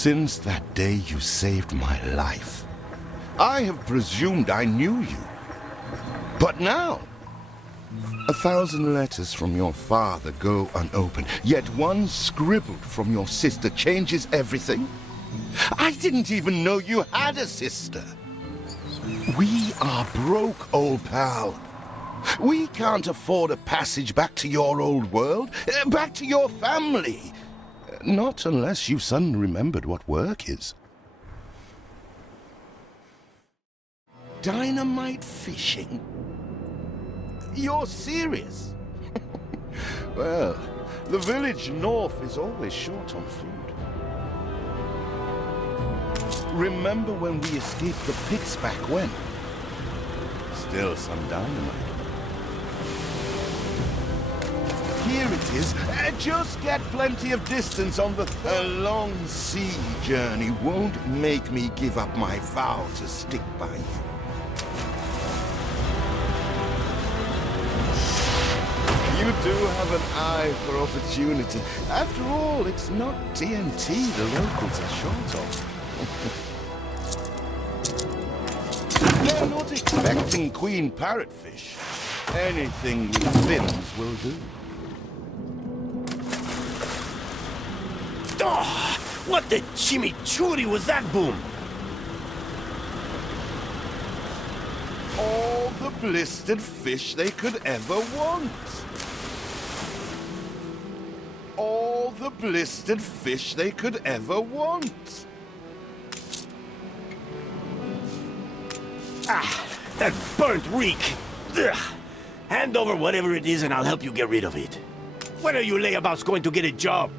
Since that day you saved my life, I have presumed I knew you. But now, 1,000 letters from your father go unopened, yet one scribbled from your sister changes everything? I didn't even know you had a sister. We are broke, old pal. We can't afford a passage back to your old world, back to your family. Not unless you suddenly remembered what work is. Dynamite fishing? You're serious? Well, the village north is always short on food. Remember when we escaped the pits back when? Still some dynamite. Here it is. Just get plenty of distance on the... A long sea journey won't make me give up my vow to stick by you. You do have an eye for opportunity. After all, it's not TNT the locals are short of. They're not expecting queen parrotfish. Anything with fins will do. Oh, what the chimichurri was that boom? All the blistered fish they could ever want. All the blistered fish they could ever want. Ah, that burnt reek. Ugh. Hand over whatever it is and I'll help you get rid of it. When are you layabouts going to get a job?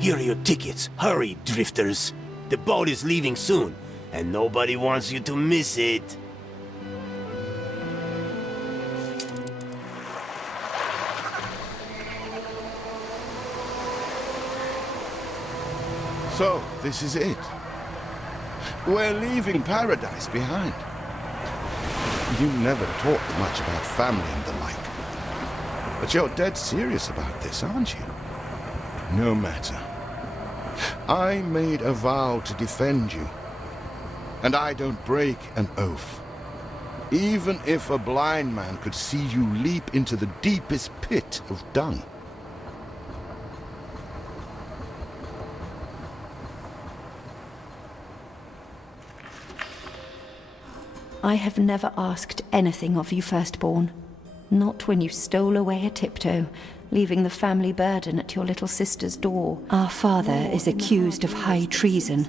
Here are your tickets. Hurry, drifters. The boat is leaving soon, and nobody wants you to miss it. So, this is it. We're leaving paradise behind. You never talked much about family and the like. But you're dead serious about this, aren't you? No matter. I made a vow to defend you. And I don't break an oath. Even if a blind man could see you leap into the deepest pit of dung. I have never asked anything of you, firstborn. Not when you stole away a tiptoe, leaving the family burden at your little sister's door. Our father is accused of high treason.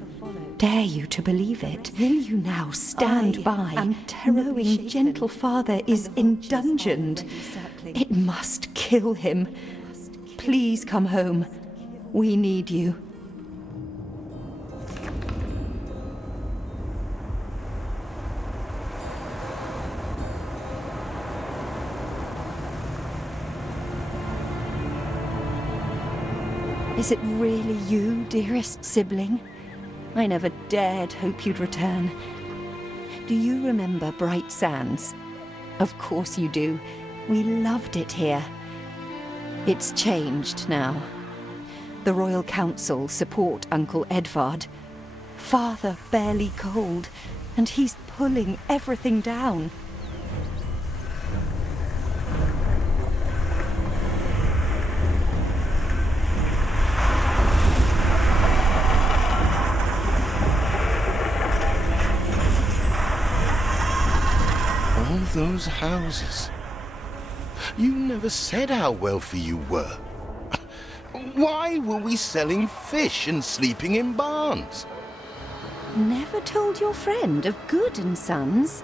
Dare you to believe it? Will you now stand by, knowing gentle father is indungeoned? It must kill him. Please come home. We need you. Is it really you, dearest sibling? I never dared hope you'd return. Do you remember Bright Sands? Of course you do. We loved it here. It's changed now. The Royal Council support Uncle Edvard. Father barely cold, and he's pulling everything down. All those houses. You never said how wealthy you were. Why were we selling fish and sleeping in barns? Never told your friend of Good and Sons?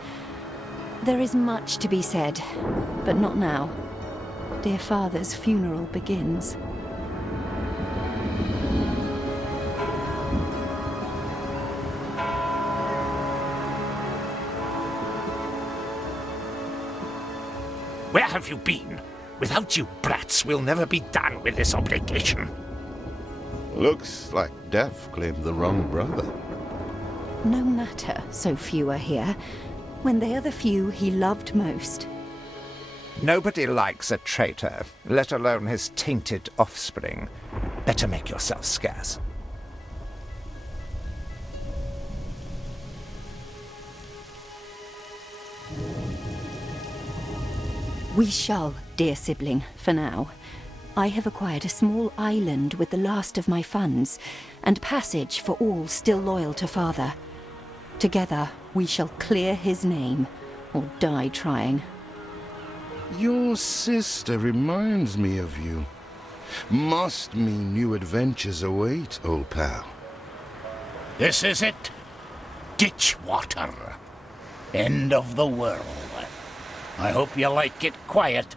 There is much to be said, but not now. Dear father's funeral begins. Where have you been? Without you brats, we'll never be done with this obligation. Looks like Death claimed the wrong brother. No matter, so few are here, when they are the few he loved most. Nobody likes a traitor, let alone his tainted offspring. Better make yourself scarce. We shall, dear sibling, for now. I have acquired a small island with the last of my funds, and passage for all still loyal to father. Together, we shall clear his name, or die trying. Your sister reminds me of you. Must mean new adventures await, old pal. This is it. Ditch water. End of the world. I hope you like it quiet.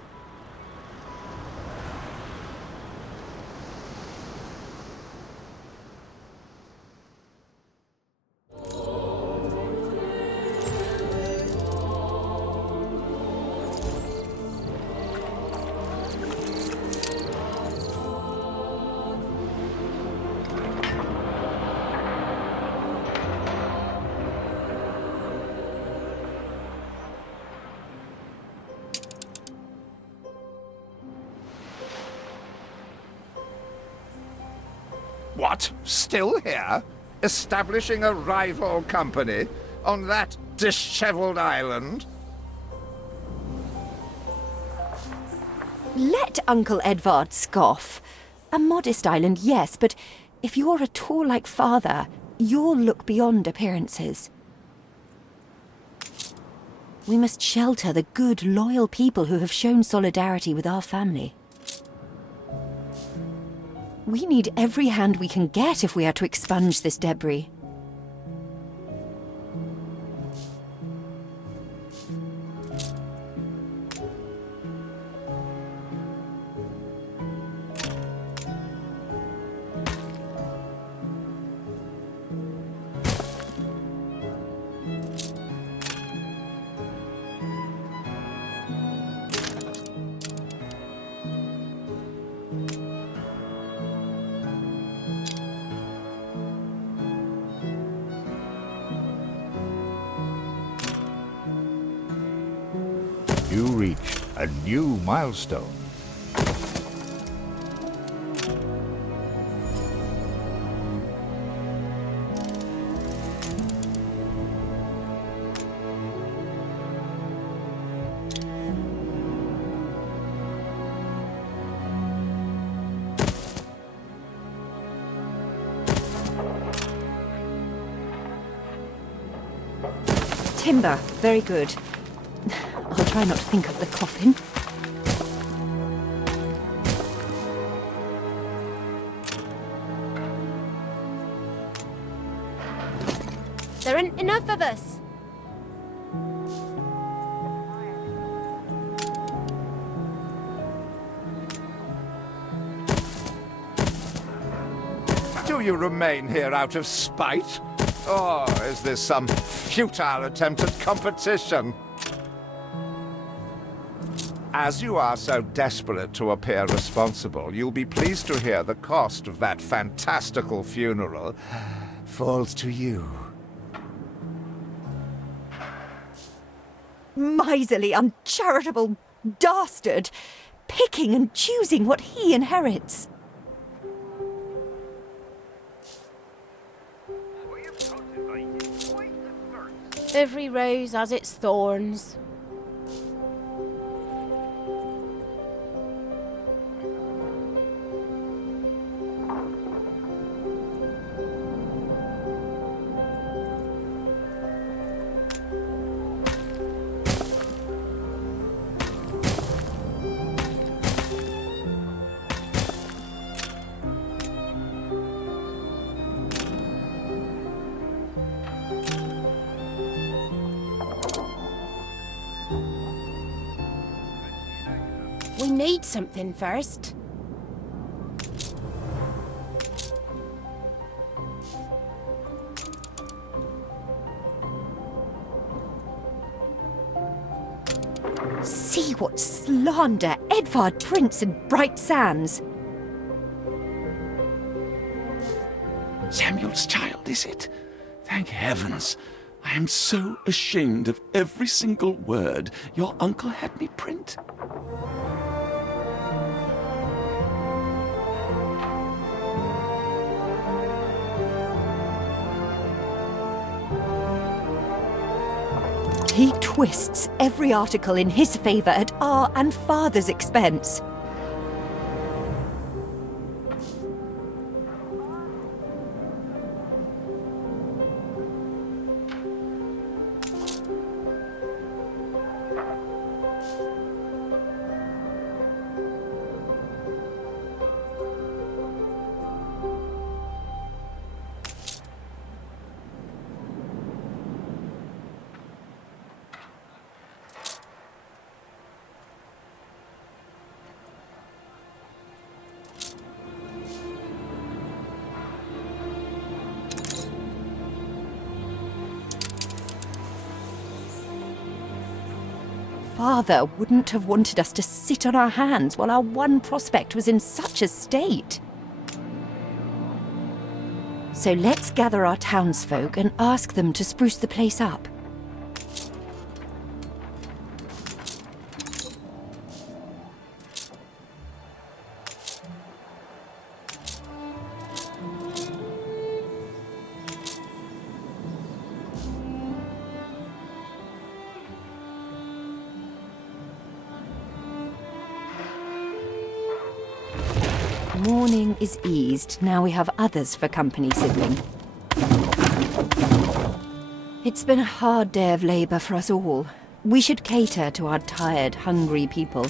What? Still here? Establishing a rival company on that disheveled island? Let Uncle Edvard scoff. A modest island, yes, but if you're at all like father, you'll look beyond appearances. We must shelter the good, loyal people who have shown solidarity with our family. We need every hand we can get if we are to expunge this debris. You reach a new milestone. Timber, very good. I'll try not to think of the coffin. There aren't enough of us. Do you remain here out of spite? Or is this some futile attempt at competition? As you are so desperate to appear responsible, you'll be pleased to hear the cost of that fantastical funeral falls to you. Miserly, uncharitable dastard! Picking and choosing what he inherits. Every rose has its thorns. We need something first. See what slander Edvard prints in bright sands. Samuel's child, is it? Thank heavens. I am so ashamed of every single word your uncle had me print. He twists every article in his favour at our and Father's expense. Father wouldn't have wanted us to sit on our hands while our one prospect was in such a state. So let's gather our townsfolk and ask them to spruce the place up. Mourning is eased, now we have others for company sibling. It's been a hard day of labour for us all. We should cater to our tired, hungry people.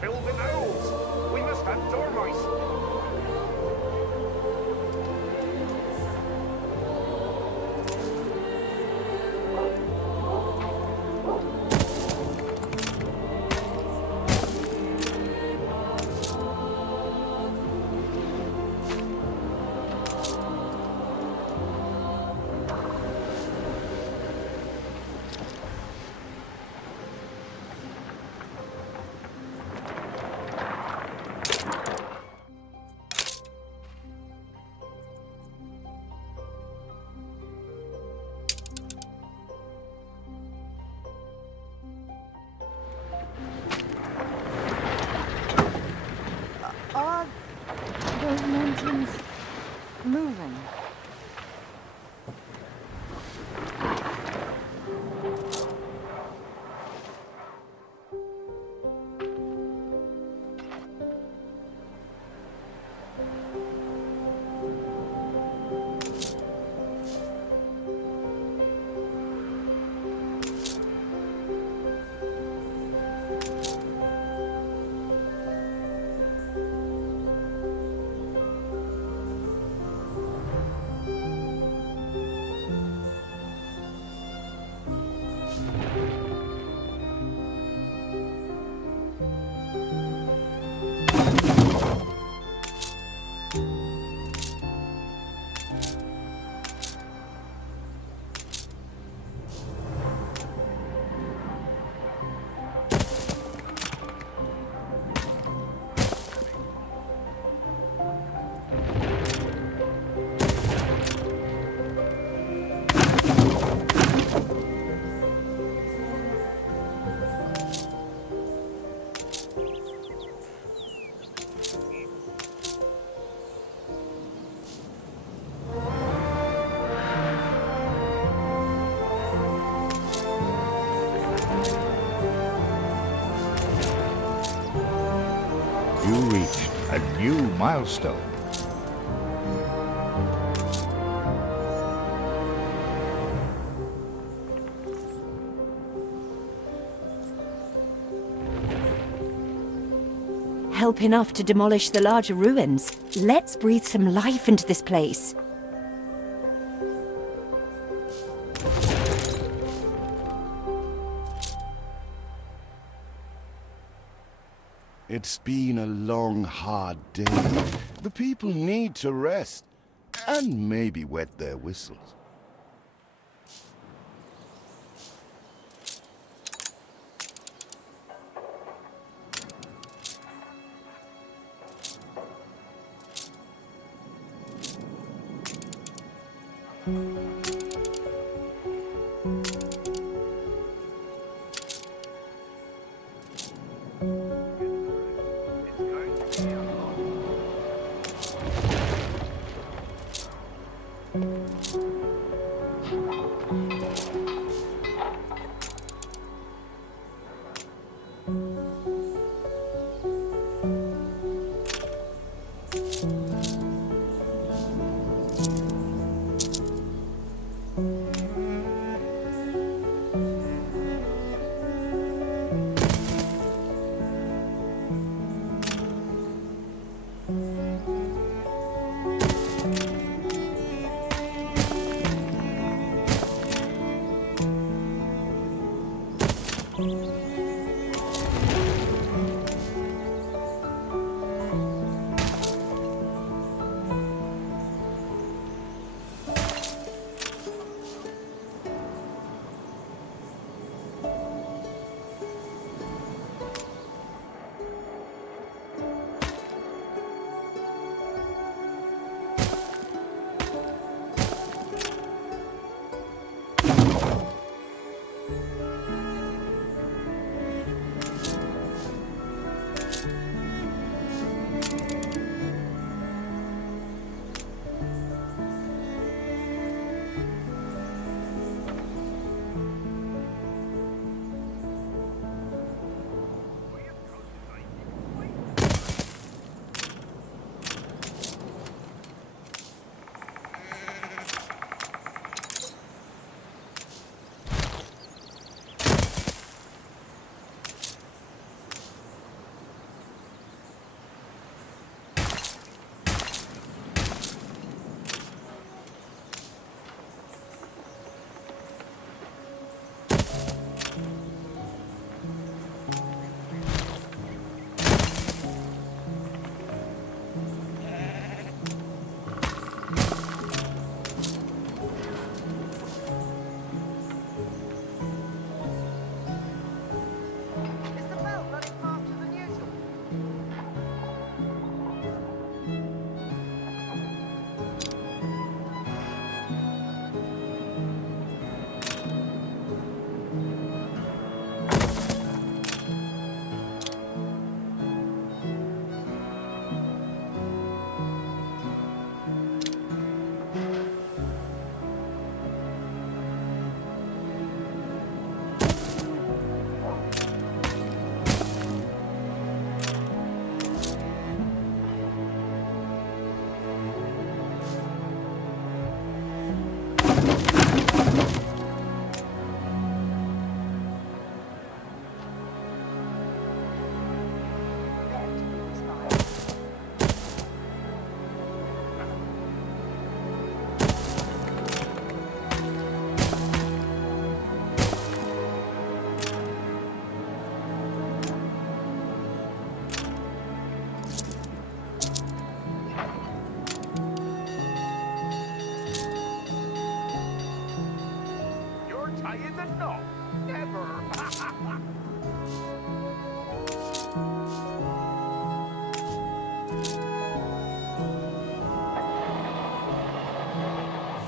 Filled with owls. We must have dormice. Those mountains moving. new milestone. Help enough to demolish the larger ruins. Let's breathe some life into this place. It's been a long, hard day. The people need to rest, and maybe wet their whistles.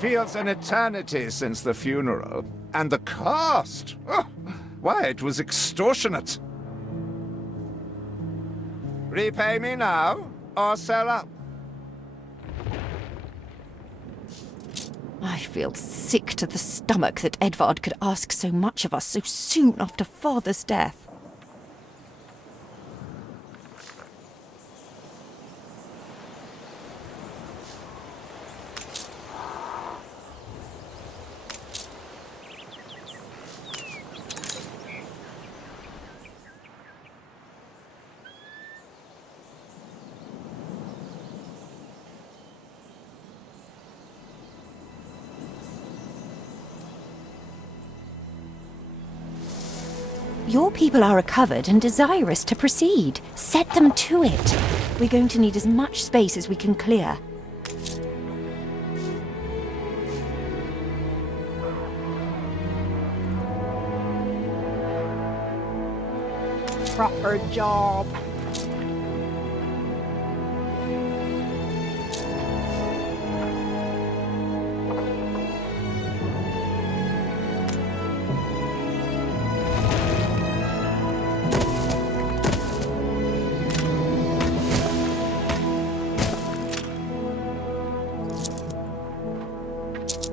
Feels an eternity since the funeral. And the cost! Oh, why, it was extortionate. Repay me now, or sell up. I feel sick to the stomach that Edvard could ask so much of us so soon after Father's death. Your people are recovered and desirous to proceed. Set them to it. We're going to need as much space as we can clear. Proper job.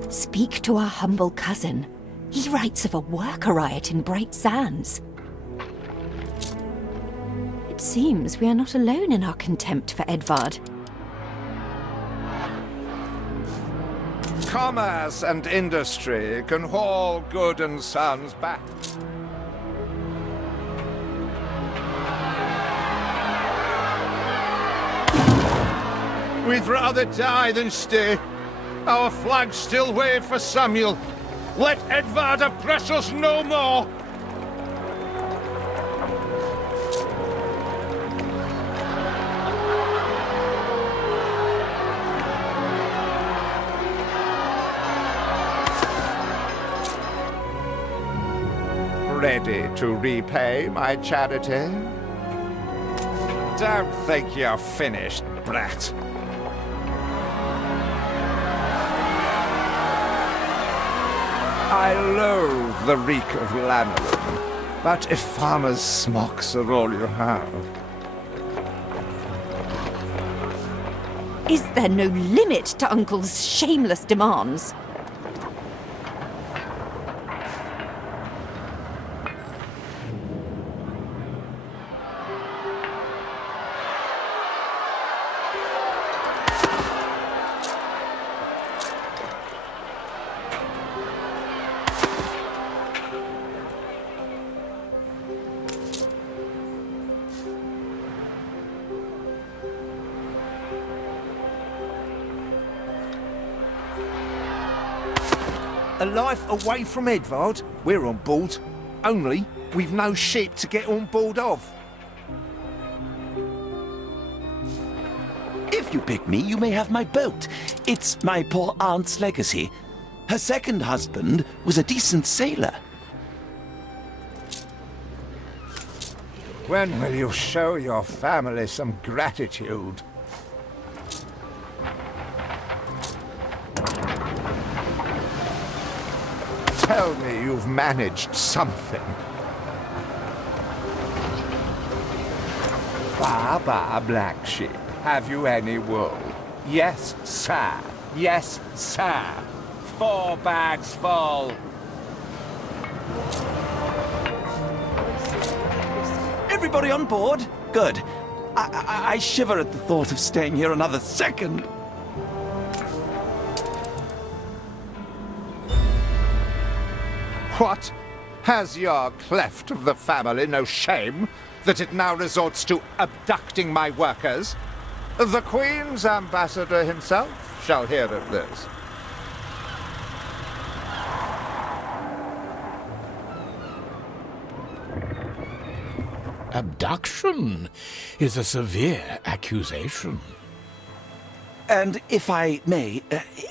Speak to our humble cousin. He writes of a worker riot in Bright Sands. It seems we are not alone in our contempt for Edvard. Commerce and industry can haul good and sons back. We'd rather die than stay. Our flags still wave for Samuel. Let Edvard oppress us no more! Ready to repay my charity? Don't think you're finished, brat. I loathe the reek of lanolin, but if farmers' smocks are all you have... Is there no limit to Uncle's shameless demands? A life away from Edvard? We're on board. Only, we've no ship to get on board of. If you pick me, you may have my boat. It's my poor aunt's legacy. Her second husband was a decent sailor. When will you show your family some gratitude? Tell me you've managed something. Baba, black sheep, have you any wool? Yes, sir. Yes, sir. 4 bags full. Everybody on board? Good. I shiver at the thought of staying here another second. What? Has your cleft of the family no shame that it now resorts to abducting my workers? The Queen's ambassador himself shall hear of this. Abduction is a severe accusation. And if I may,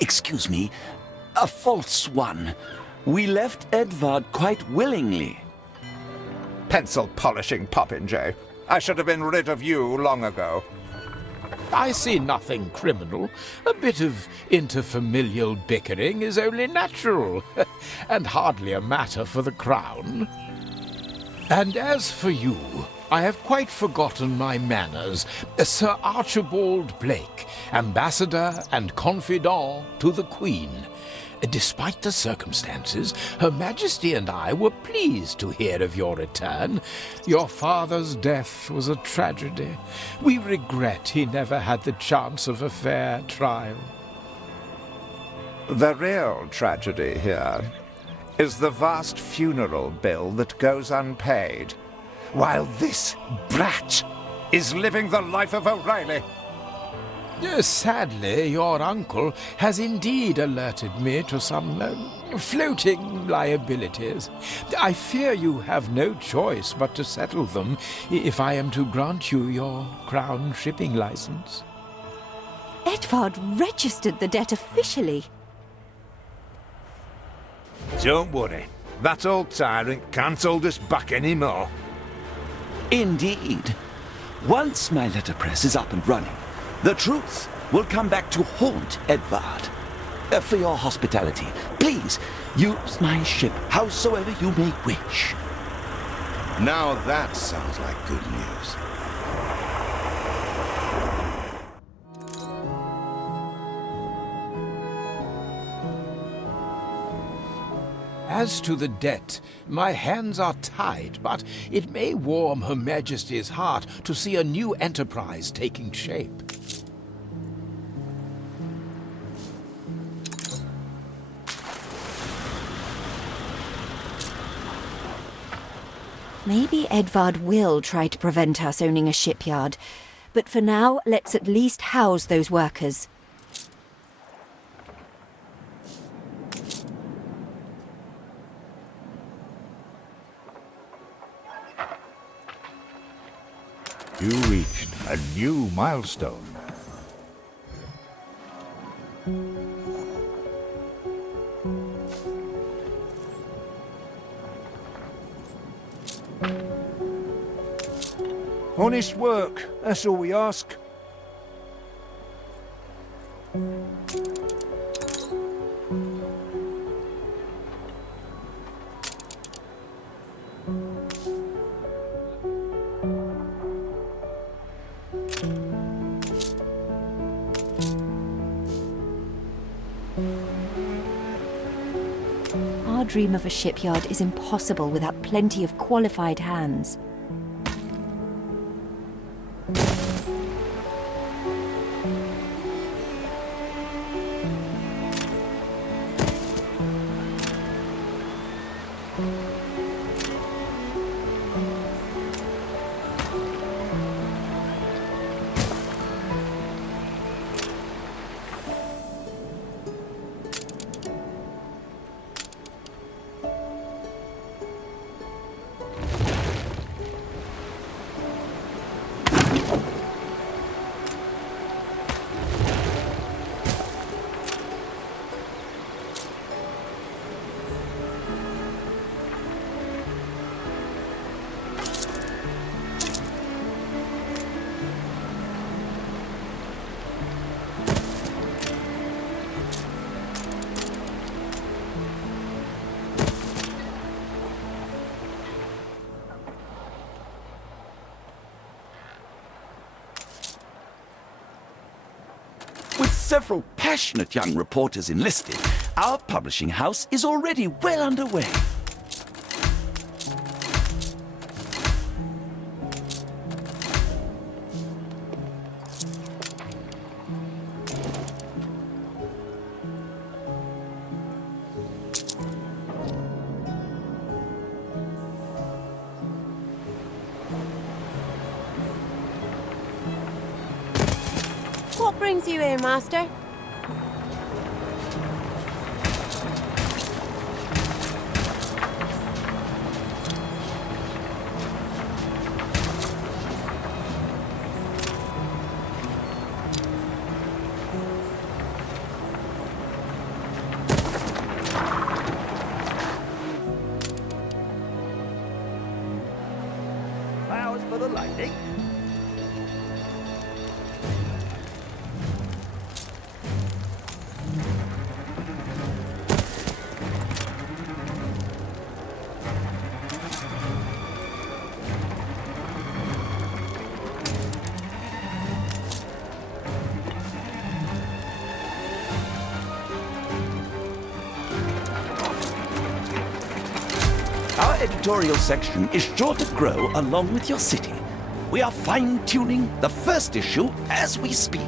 excuse me, a false one. We left Edvard quite willingly. Pencil polishing popinjay. I should have been rid of you long ago. I see nothing criminal. A bit of interfamilial bickering is only natural, and hardly a matter for the crown. And as for you, I have quite forgotten my manners. Sir Archibald Blake, ambassador and confidant to the Queen. Despite the circumstances, Her Majesty and I were pleased to hear of your return. Your father's death was a tragedy. We regret he never had the chance of a fair trial. The real tragedy here is the vast funeral bill that goes unpaid, while this brat is living the life of O'Reilly. Sadly, your uncle has indeed alerted me to some floating liabilities. I fear you have no choice but to settle them if I am to grant you your crown shipping license. Edvard registered the debt officially. Don't worry. That old tyrant can't hold us back anymore. Indeed. Once my letterpress is up and running, the truth will come back to haunt Edvard. For your hospitality, please use my ship howsoever you may wish. Now that sounds like good news. As to the debt, my hands are tied, but it may warm Her Majesty's heart to see a new enterprise taking shape. Maybe Edvard will try to prevent us owning a shipyard, but for now, let's at least house those workers. You reached a new milestone. Honest work, that's all we ask. Our dream of a shipyard is impossible without plenty of qualified hands. With several passionate young reporters enlisted, our publishing house is already well underway. What brings you here, Master? Flowers for the lady. Our editorial section is sure to grow along with your city. We are fine-tuning the first issue as we speak.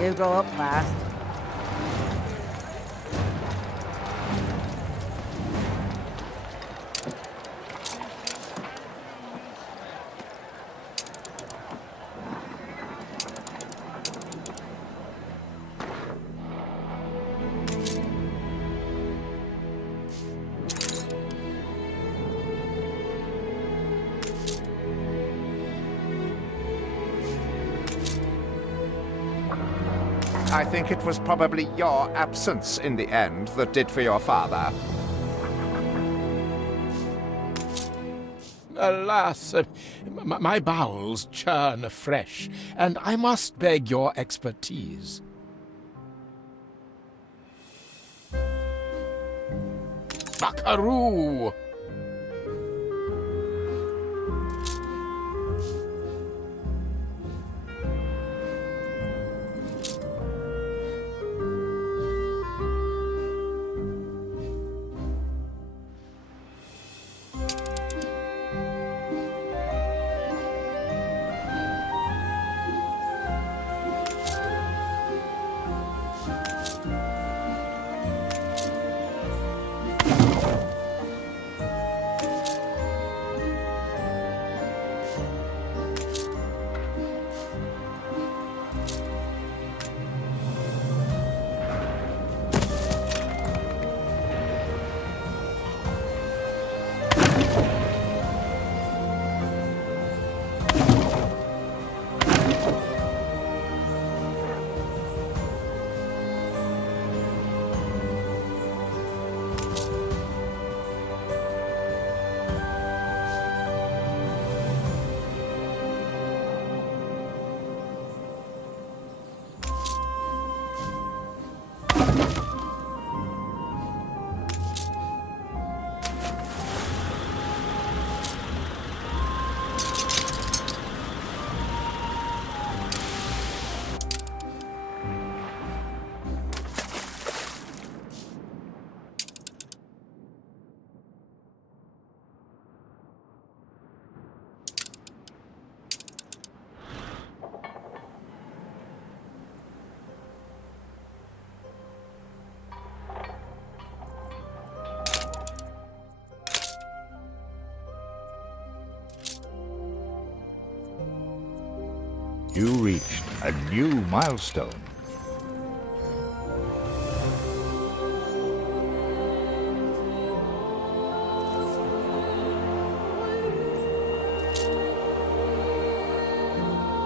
You go up fast. I think it was probably your absence in the end that did for your father. Alas, my bowels churn afresh, and I must beg your expertise. Buckaroo! You reached a new milestone.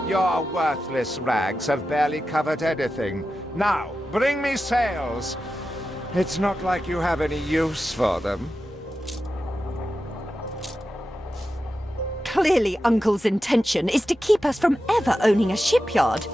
Your worthless rags have barely covered anything. Now, bring me sails. It's not like you have any use for them. Clearly, Uncle's intention is to keep us from ever owning a shipyard.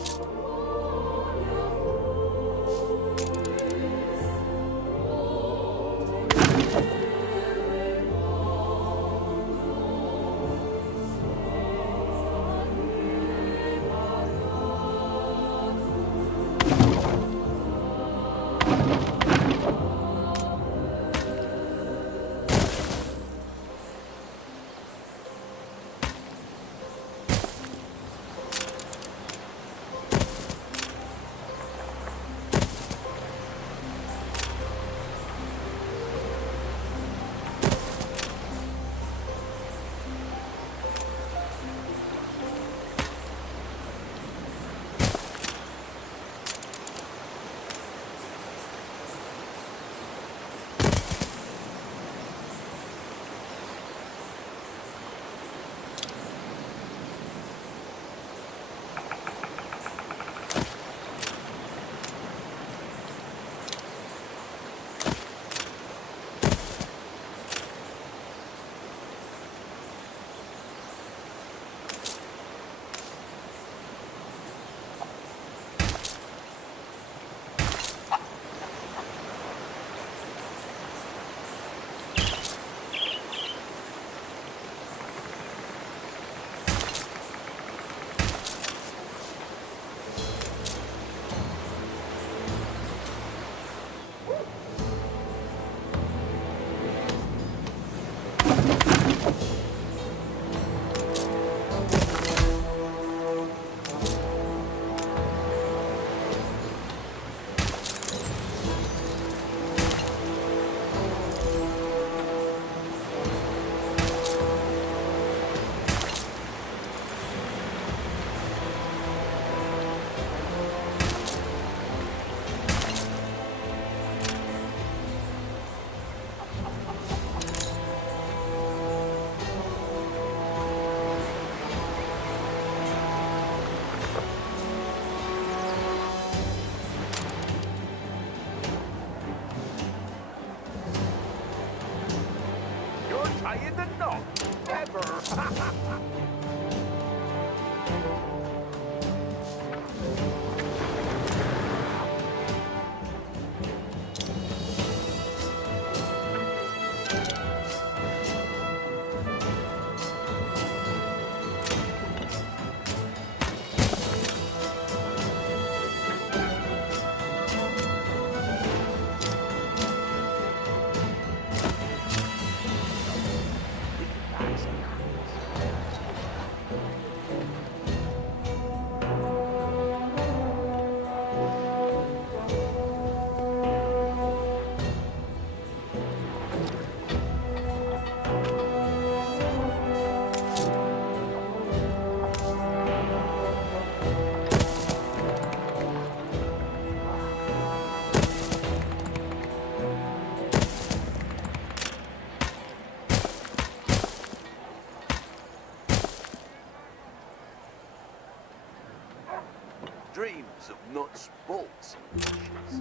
Dreams of nuts, bolts, and bushes.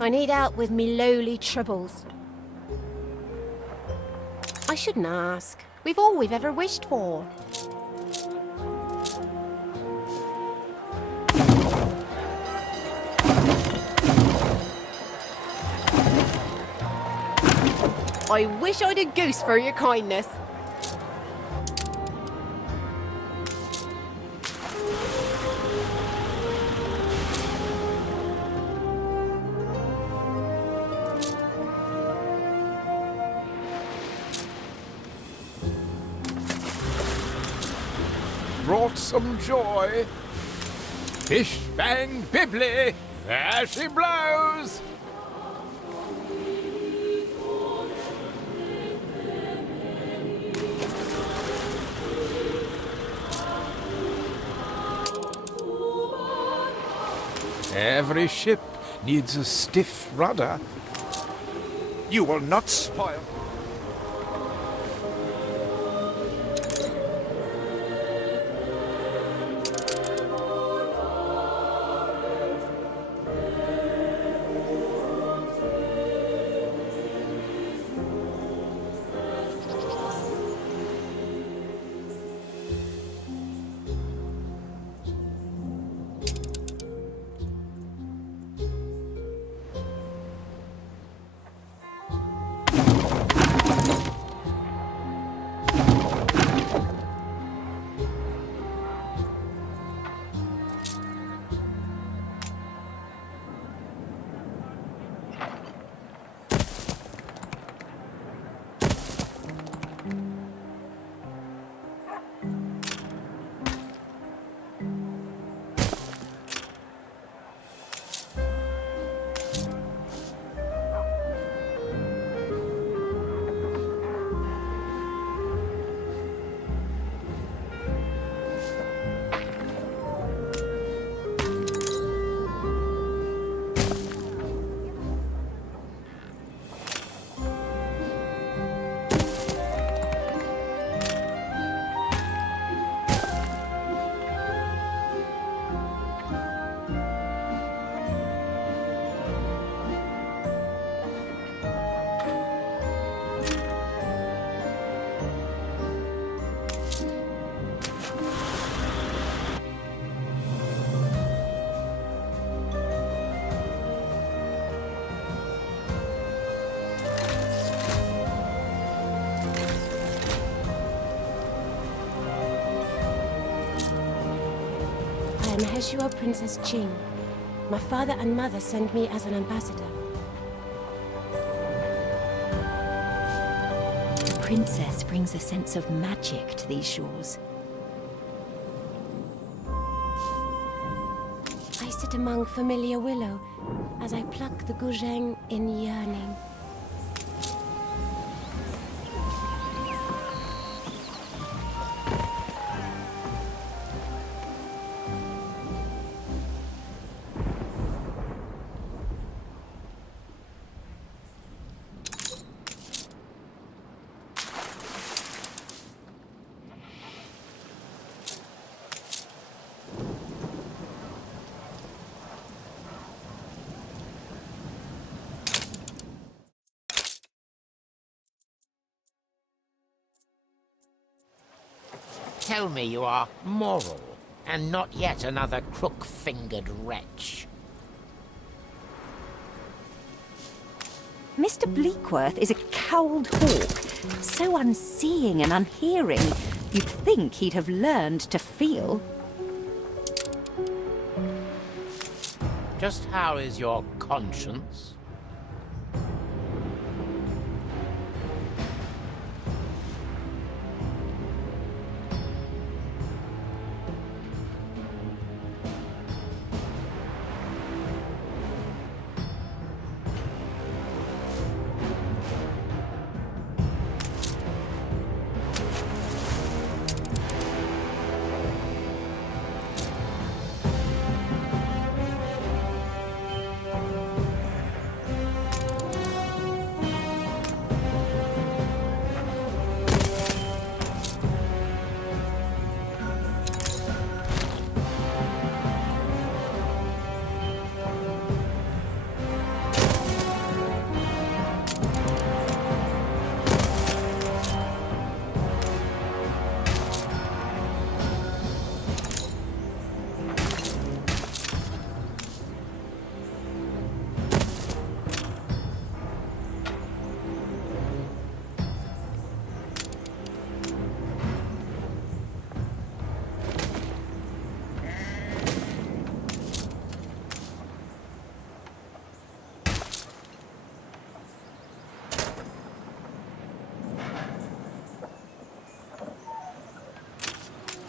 I need help with me lowly troubles. I shouldn't ask. We've all we've ever wished for. I wish I'd a goose for your kindness. Brought some joy. Bish bang bibbly, there she blows. Every ship needs a stiff rudder. You will not spoil. I am Heshua Princess Ching. My father and mother sent me as an ambassador. The princess brings a sense of magic to these shores. I sit among familiar willow as I pluck the goujeng in yearning. tell me you are moral, and not yet another crook-fingered wretch. Mr. Bleakworth is a cowled hawk, so unseeing and unhearing, you'd think he'd have learned to feel. Just how is your conscience?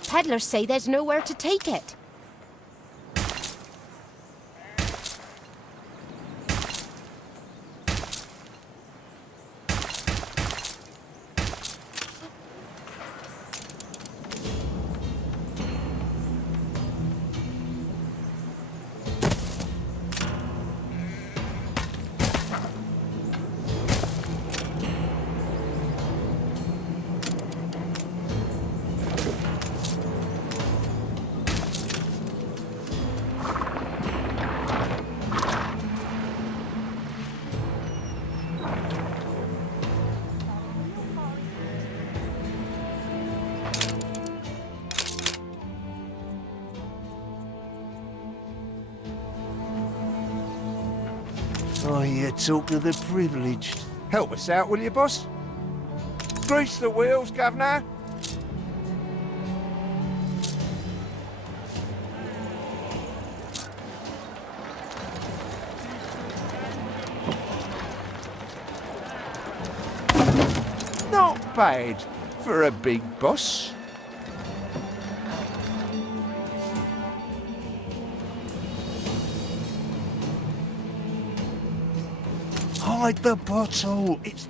Peddlers say there's nowhere to take it. I hear talk of the privileged. Help us out, will you, boss? Grease the wheels, governor. Not bad for a big boss. Hide the bottle. It's...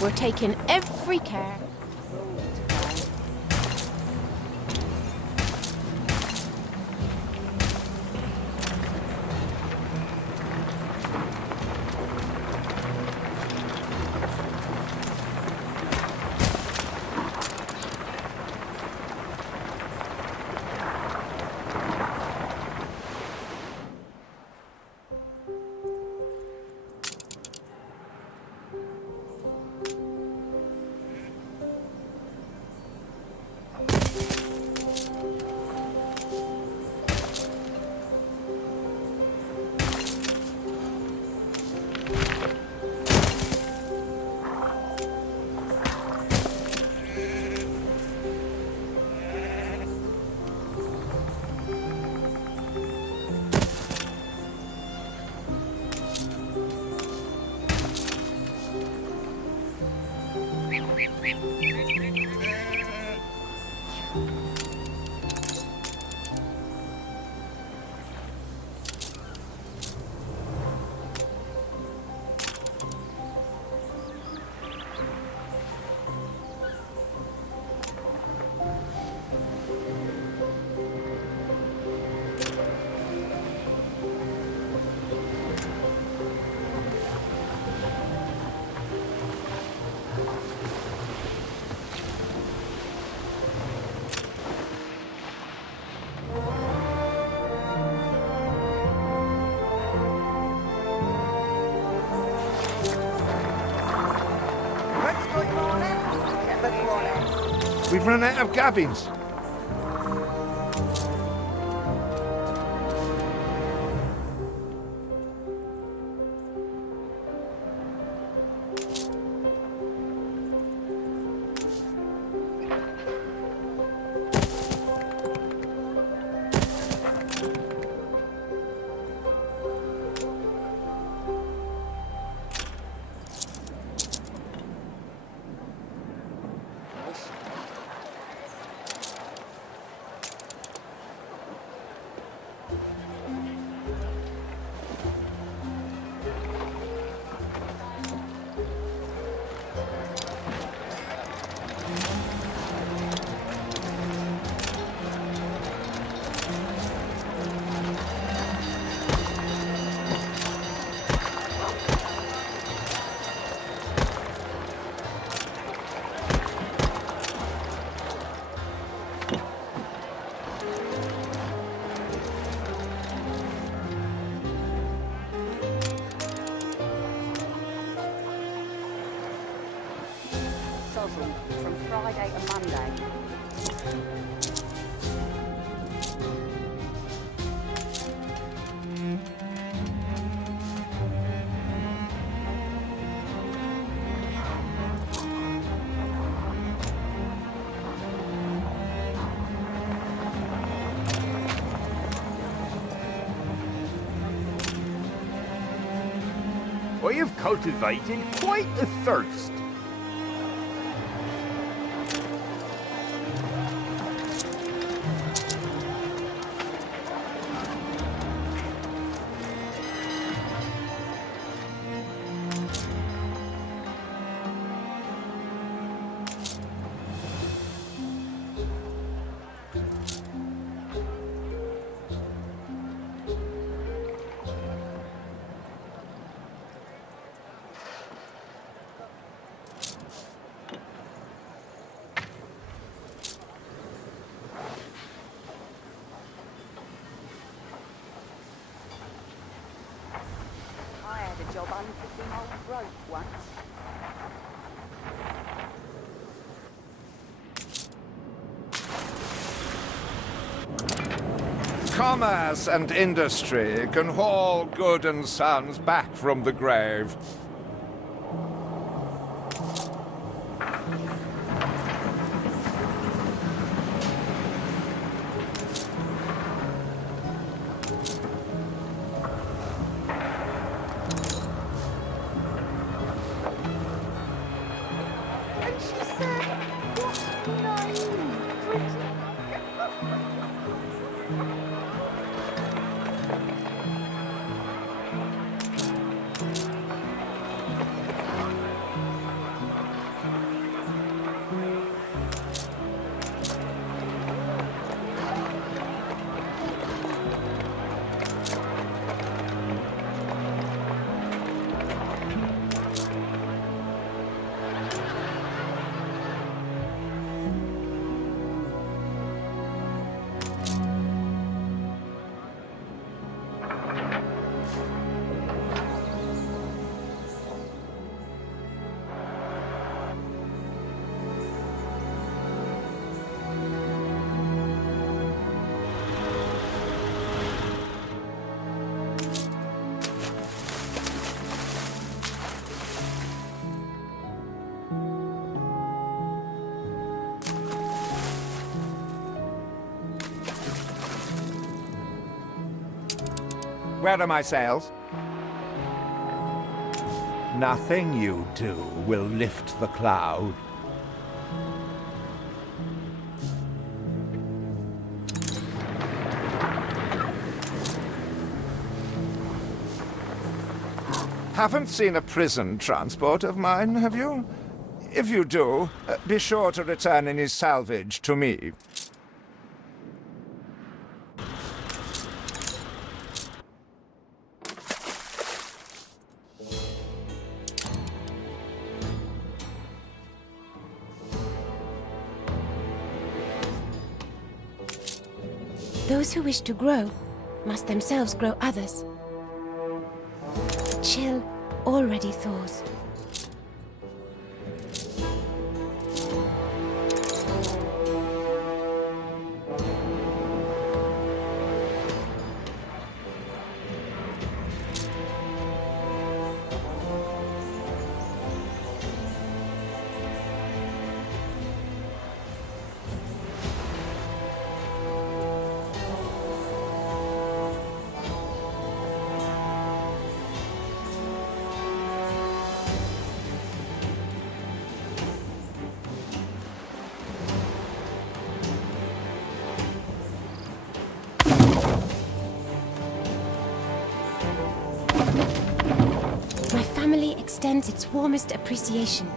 We're taking every care. We've run out of gabbins. From Friday to Monday. I have cultivated quite a thirst. Job unpicking old rope once. Commerce and industry can haul good and sons back from the grave. Where are my sails? Nothing you do will lift the cloud. Haven't seen a prison transport of mine, have you? If you do, be sure to return any salvage to me. Those who wish to grow must themselves grow others. The chill already thaws. My family extends its warmest appreciation.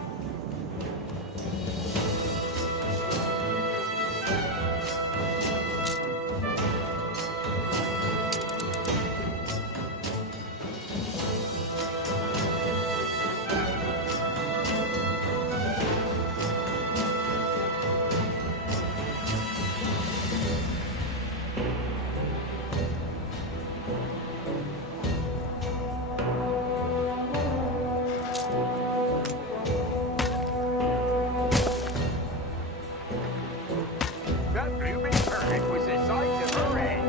That blooming bird was the size of her head.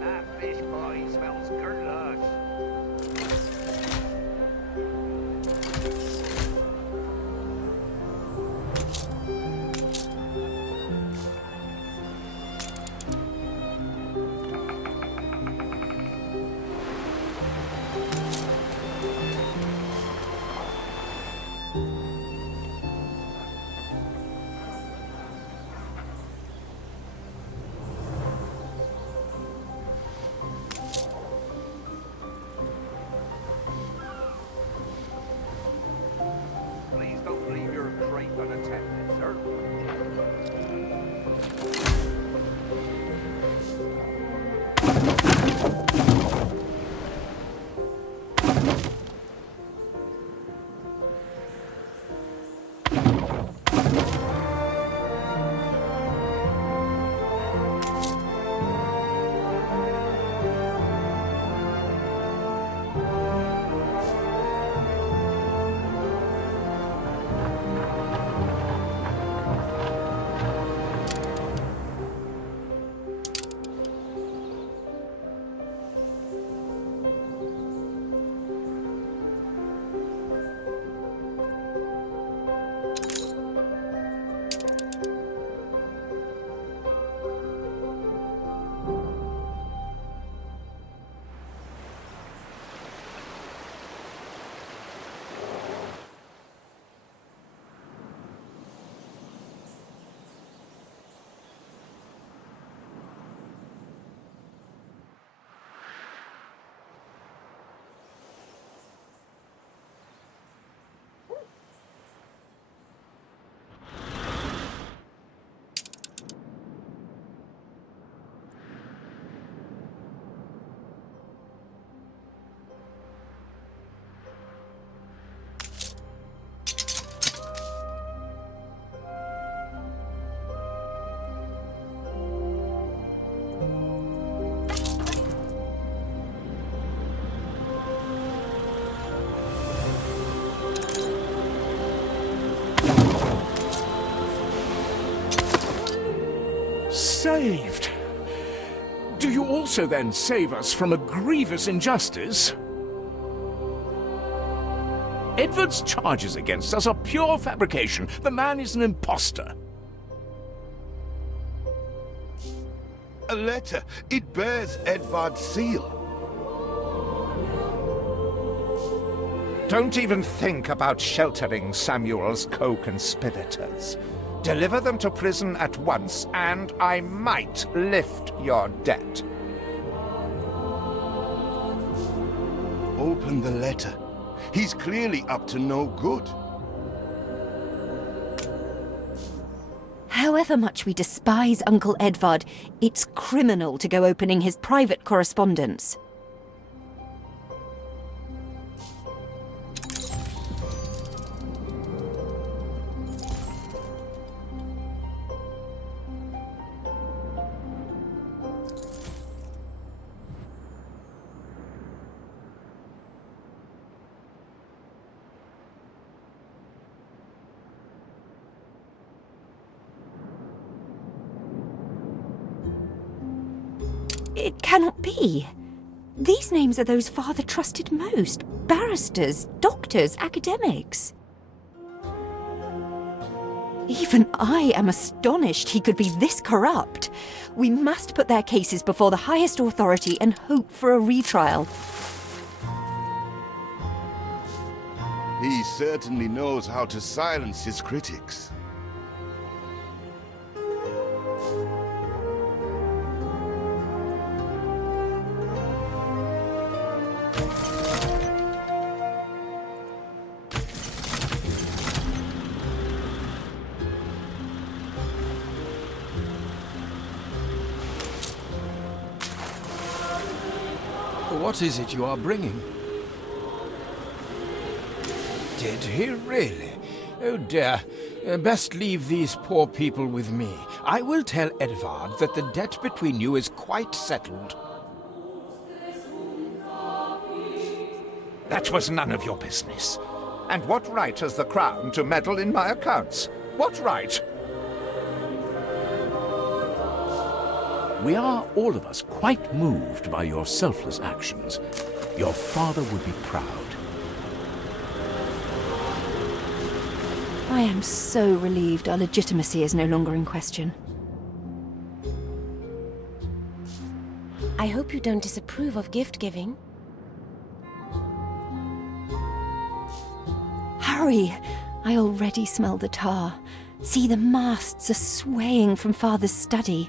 That fish pie smells good. Please don't leave your crate unattended, sir. Saved! Do you also then save us from a grievous injustice? Edward's charges against us are pure fabrication. The man is an imposter. A letter. It bears Edvard's seal. Don't even think about sheltering Samuel's co-conspirators. Deliver them to prison at once, and I might lift your debt. Open the letter. He's clearly up to no good. However much we despise Uncle Edvard, it's criminal to go opening his private correspondence. It cannot be. These names are those Father trusted most. Barristers, doctors, academics. Even I am astonished he could be this corrupt. We must put their cases before the highest authority and hope for a retrial. He certainly knows how to silence his critics. What is it you are bringing? Did he really? Oh dear. Best leave these poor people with me. I will tell Edvard that the debt between you is quite settled. That was none of your business. And what right has the Crown to meddle in my accounts? What right? We are, all of us, quite moved by your selfless actions. Your father would be proud. I am so relieved our legitimacy is no longer in question. I hope you don't disapprove of gift-giving. Hurry! I already smell the tar. See, the masts are swaying from Father's study.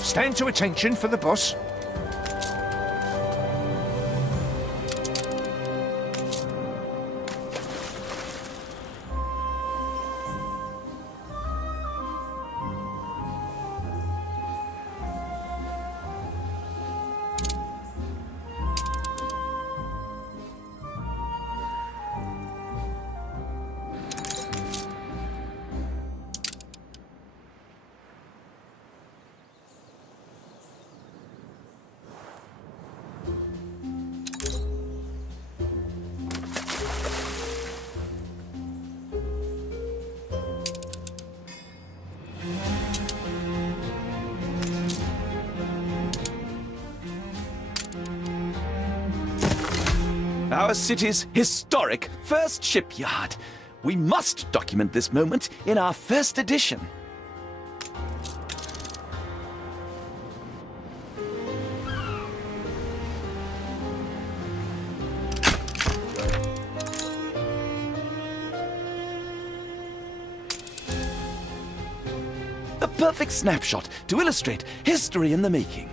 Stand to attention for the boss. Our city's historic first shipyard. We must document this moment in our first edition. A perfect snapshot to illustrate history in the making.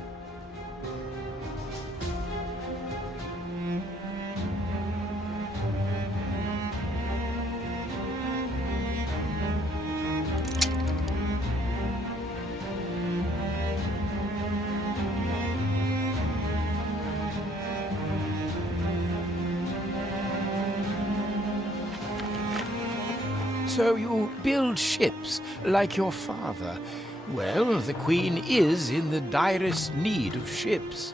So you build ships like your father. Well, the Queen is in the direst need of ships.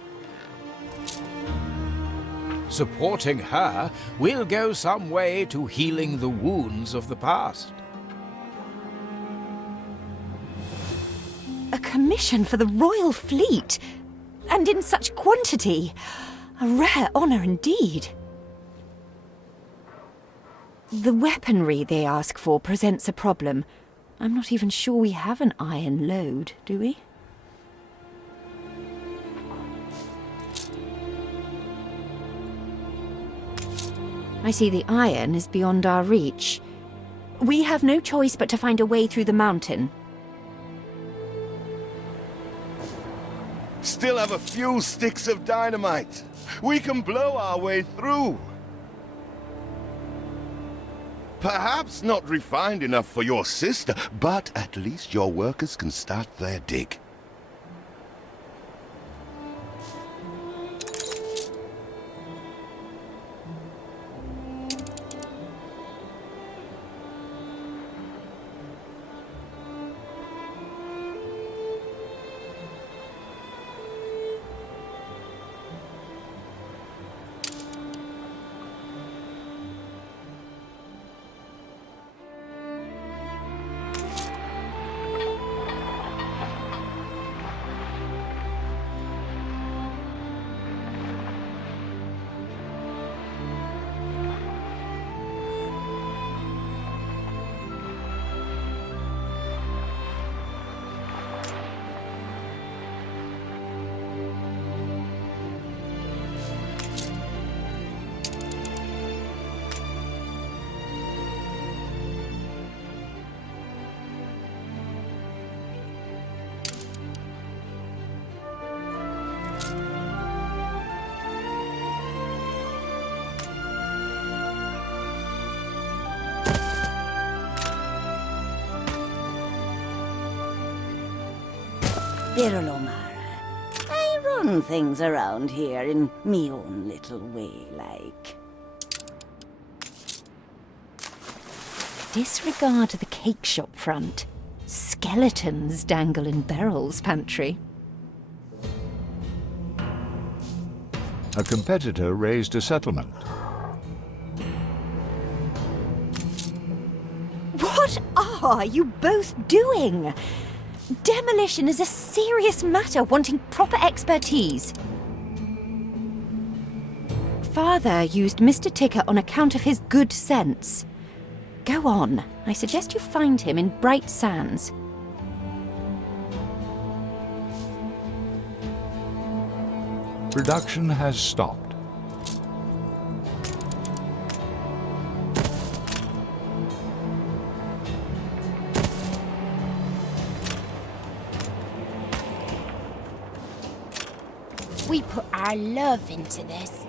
Supporting her will go some way to healing the wounds of the past. commission for the Royal Fleet, and in such quantity. A rare honour indeed. The weaponry they ask for presents a problem. I'm not even sure we have an iron load, do we? I see the iron is beyond our reach. We have no choice but to find a way through the mountain. Still have a few sticks of dynamite. We can blow our way through. Perhaps not refined enough for your sister, but at least your workers can start their dig. I run things around here in me own little way, like. Disregard the cake shop front. Skeletons dangle in Beryl's pantry. A competitor raised a settlement. What are you both doing? Demolition is a serious matter wanting proper expertise. Father used Mr. Ticker on account of his good sense. Go on. I suggest you find him in Bright Sands. Production has stopped. We put our love into this.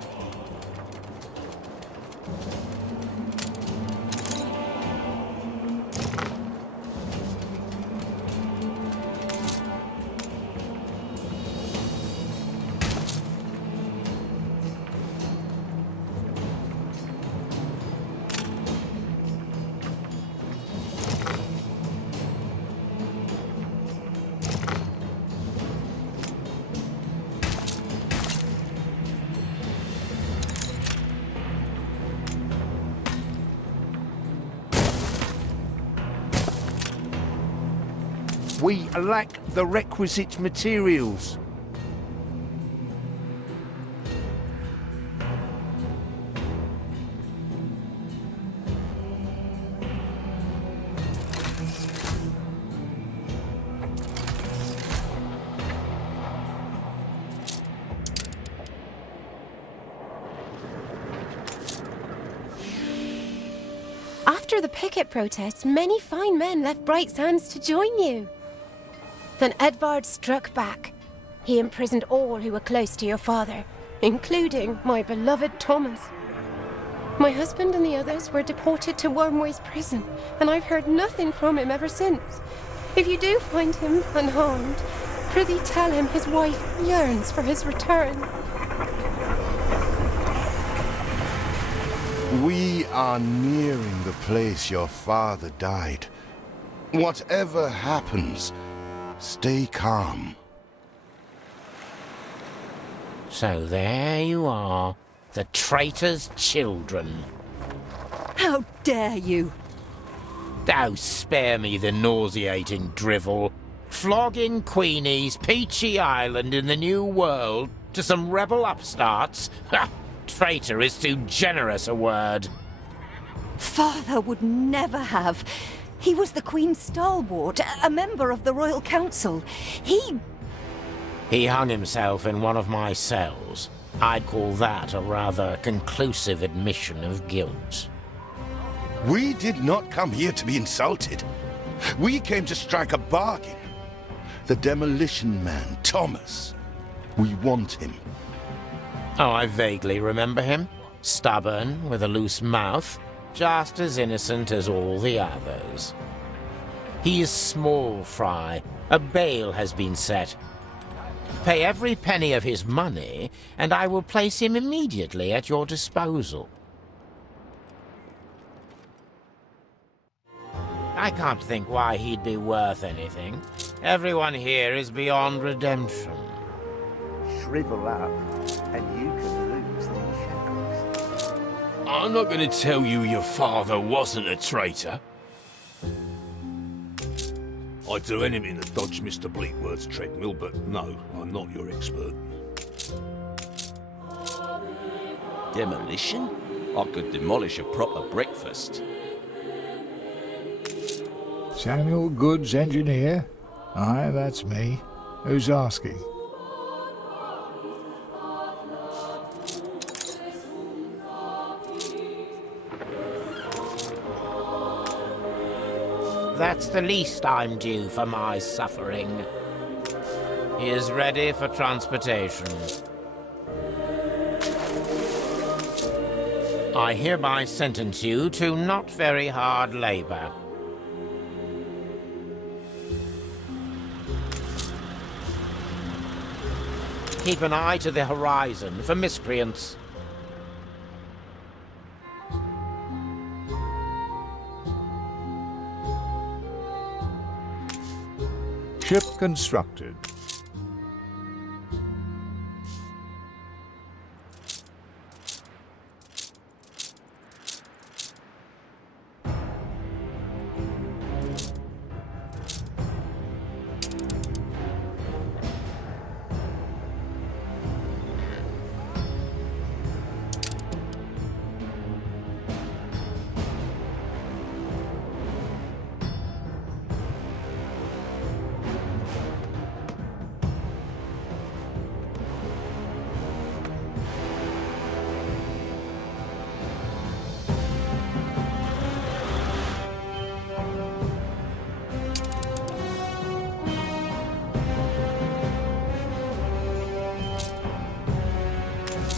We lack the requisite materials. After the picket protests, many fine men left Bright Sands to join you. Then Edvard struck back. He imprisoned all who were close to your father, including my beloved Thomas. My husband and the others were deported to Wormway's prison, and I've heard nothing from him ever since. If you do find him unharmed, prithee tell him his wife yearns for his return. We are nearing the place your father died. Whatever happens, stay calm. So there you are, the traitor's children. How dare you! Oh, spare me the nauseating drivel. Flogging Queenie's peachy island in the New World to some rebel upstarts? Ha! Traitor is too generous a word. Father would never have. He was the Queen's stalwart, a member of the Royal Council. He hung himself in one of my cells. I'd call that a rather conclusive admission of guilt. We did not come here to be insulted. We came to strike a bargain. The demolition man, Thomas. We want him. Oh, I vaguely remember him. Stubborn, with a loose mouth, just as innocent as all the others. He is small fry. A bail has been set. Pay every penny of his money, and I will place him immediately at your disposal. I can't think why he'd be worth anything. Everyone here is beyond redemption. Shrivel up, and you can lose these shackles. I'm not going to tell you your father wasn't a traitor. I'd do anything to dodge Mr. Bleakworth's treadmill, but no, I'm not your expert. Demolition? I could demolish a proper breakfast. Samuel Goods, engineer? Aye, that's me. Who's asking? That's the least I'm due for my suffering. He is ready for transportation. I hereby sentence you to not very hard labor. Keep an eye to the horizon for miscreants. Ship constructed.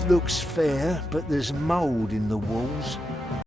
Looks fair, but there's mould in the walls.